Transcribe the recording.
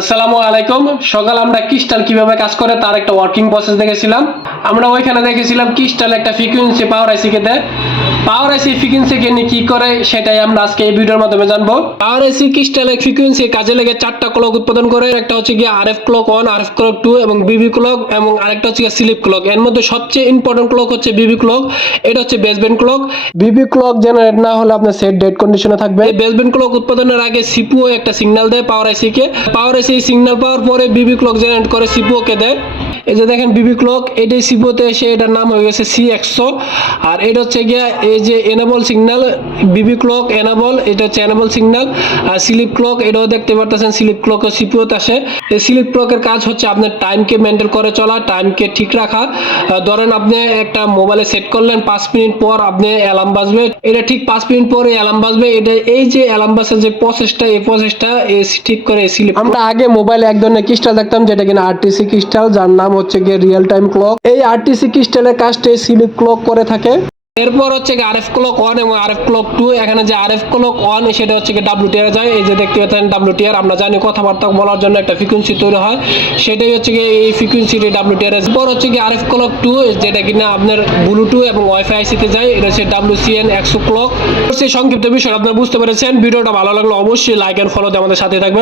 আসসালামু আলাইকুম। সকাল আমরা ক্রিস্টাল কিভাবে কাজ করে তার একটা ওয়ার্কিং প্রসেস দেখেছিলাম। আমরা ওইখানে দেখেছিলাম ক্রিস্টাল একটা ফ্রিকোয়েন্সি পাওয়ার আইসিকে দেয়। পাওয়ার আইসি ফ্রিকোয়েন্সিকে নিয়ে কি করে সেটাই আমরা আজকে এই ভিডিওর মাধ্যমে জানবো। পাওয়ার আইসি ক্রিস্টালের ফ্রিকোয়েন্সি কাজে লেগে চারটা ক্লক উৎপাদন করে। একটা হচ্ছে গিয়ে আরএফ ক্লক 1, আরএফ ক্লক 2 এবং বিবি ক্লক, এবং আরেকটা হচ্ছে গিয়ে স্লিপ ক্লক। এর মধ্যে সবচেয়ে ইম্পর্টেন্ট ক্লক হচ্ছে বিবি ক্লক। এটা হচ্ছে বেসব্যান্ড ক্লক। বিবি ক্লক জেনারেট না হলে আপনার সেট ডেড কন্ডিশনে থাকবে। এই বেসব্যান্ড ক্লক উৎপাদনের আগে সিপিইউ একটা সিগন্যাল দেয় পাওয়ার আইসি কে। পাওয়ার আইসি সিগন্যাল পাওয়ার পরে বিবি ক্লক জেনারেট করে সিপিইউ কে দেয়। এই যে দেখেন বিবি ক্লক, এটাই সিপিইউ তে এসে এটার নাম হয়ে গেছে C100। আর এটা হচ্ছে গিয়া এই যে এনেবল সিগন্যাল, বিবি ক্লক এনেবল, এটা হচ্ছে এনেবল সিগন্যাল। আর স্লিপ ক্লক এটাও দেখতে পারতেছেন, স্লিপ ক্লক সিপিইউ তে আসে। এই স্লিপ ক্লকের কাজ হচ্ছে আপনার টাইমকে মেনটেন করে চলা, টাইমকে ঠিক রাখা। ধরেন আপনি একটা মোবাইলে সেট করলেন 5 মিনিট পর আপনি অ্যালার্ম বাজবে, এটা ঠিক 5 মিনিট পরে অ্যালার্ম বাজবে। এটা এই যে অ্যালার্ম বাজার যে প্রসেসটা, এই প্রসেসটা ঠিক করে স্লিপ। আমরা আগে মোবাইলে এক ধরনের ক্রিস্টাল দেখতাম যেটা কিনা আরটিসি ক্রিস্টাল, যার নাম হচ্ছে গিয়ে রিয়েল টাইম ক্লক। এই আরটিসি ক্রিস্টালের কাজটা স্লিপ ক্লক করে থাকে। এরপর হচ্ছে আরএফ ক্লক 1 এবং আরএফ ক্লক 2। এখানে যে আরএফ ক্লক 1 সেটা হচ্ছে WTR যায়। এই যে দেখতে পাচ্ছেন WTR, আমরা জানি কথাবার্তা বলার জন্য একটা ফ্রিকোয়েন্সি তৈরি হয়, সেটাই হচ্ছে এই ফ্রিকোয়েন্সিটি WTR। এরপর হচ্ছে আরএফ ক্লক 2 যেটা কিনা আপনার ব্লুটুথ এবং ওয়াইফাই আইসিতে যায়, এটা হচ্ছে WCN 100 ক্লক। সেই সংক্ষিপ্ত বিষয় আপনারা বুঝতে পেরেছেন। ভিডিওটা ভালো লাগলে অবশ্যই লাইক এন্ড ফলো দিয়ে আমাদের সাথে থাকবেন।